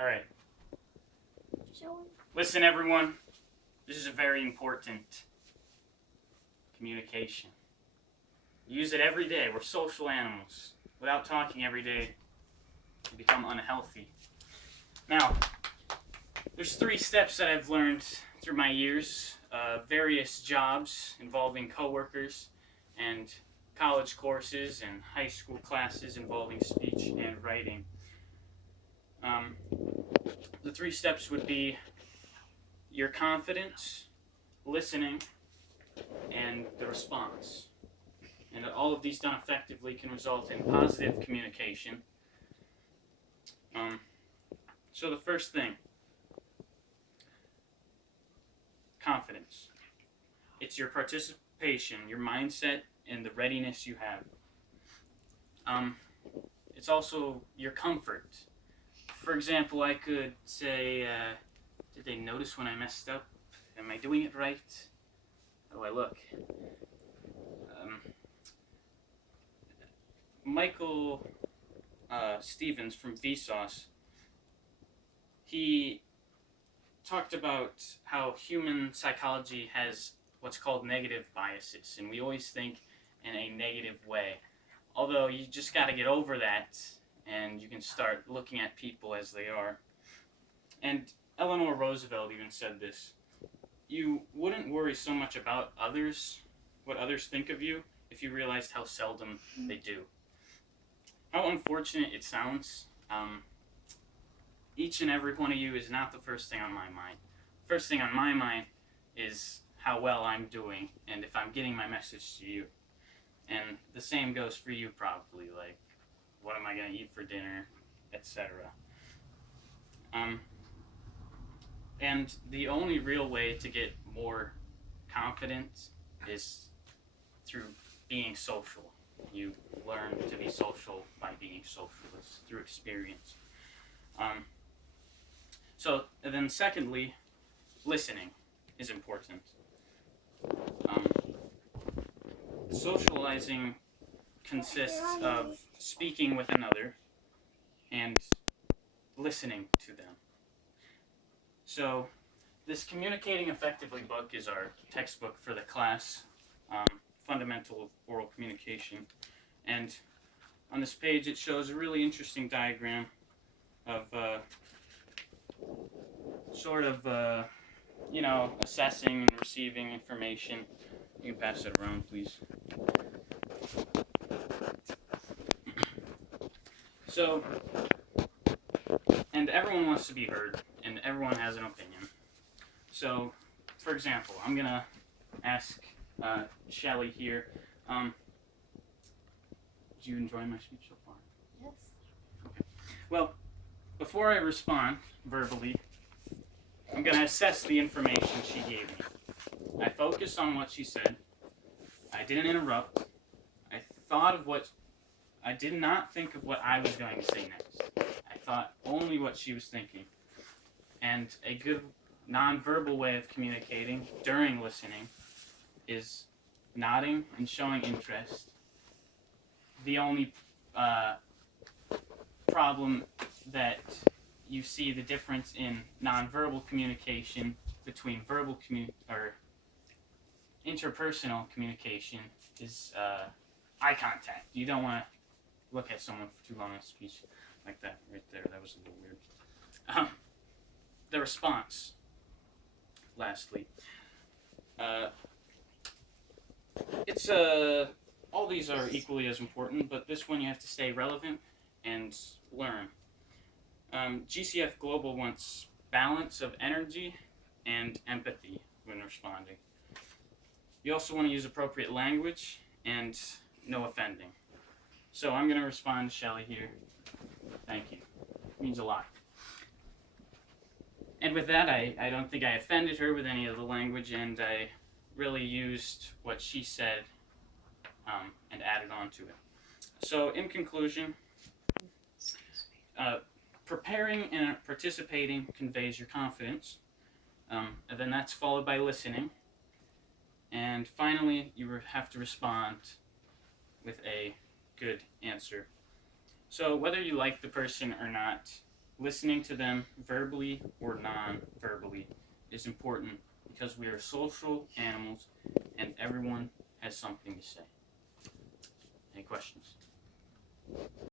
All right. Listen, everyone. This is a very important communication. Use it every day. We're social animals. Without talking every day, we become unhealthy. Now, there's 3 steps that I've learned through my years, various jobs involving coworkers, and college courses and high school classes involving speech and writing. The 3 steps would be your confidence, listening, and the response. And all of these done effectively can result in positive communication. So the first thing, confidence. It's your participation, your mindset, and the readiness you have. It's also your comfort. For example, I could say, did they notice when I messed up? Am I doing it right? How do I look? Michael Stevens from Vsauce, he talked about how human psychology has what's called negative biases, and we always think in a negative way. Although you just got to get over that, and you can start looking at people as they are. And Eleanor Roosevelt even said this: you wouldn't worry so much about others, what others think of you, if you realized how seldom they do. How unfortunate it sounds. Each and every one of you is not the first thing on my mind. First thing on my mind is how well I'm doing and if I'm getting my message to you. And the same goes for you probably, like, what am I going to eat for dinner, etc. And the only real way to get more confident is through being social. You learn to be social by being social. It's through experience. So then secondly, listening is important. Socializing consists of speaking with another and listening to them. So this Communicating Effectively book is our textbook for the class, Fundamental of Oral Communication. And on this page it shows a really interesting diagram of assessing and receiving information. You can pass it around, please. So, and everyone wants to be heard, and everyone has an opinion. So, for example, I'm going to ask Shelly here, did you enjoy my speech so far? Yes. Okay. Well, before I respond verbally, I'm going to assess the information she gave me. I focused on what she said. I didn't interrupt. I did not think of what I was going to say next. I thought only what she was thinking. And a good nonverbal way of communicating during listening is nodding and showing interest. The only problem that you see the difference in nonverbal communication between verbal or interpersonal communication is eye contact. You don't want to look at someone for too long in a speech like that right there. That was a little weird. The response, lastly. It's all these are equally as important, but this one you have to stay relevant and learn. GCF Global wants balance of energy and empathy when responding. You also want to use appropriate language and no offending. So I'm going to respond to Shelly here. Thank you. It means a lot. And with that, I don't think I offended her with any of the language, and I really used what she said and added on to it. So in conclusion, preparing and participating conveys your confidence, and then that's followed by listening, and finally you have to respond with a good answer. So whether you like the person or not, listening to them verbally or non-verbally is important because we are social animals and everyone has something to say. Any questions?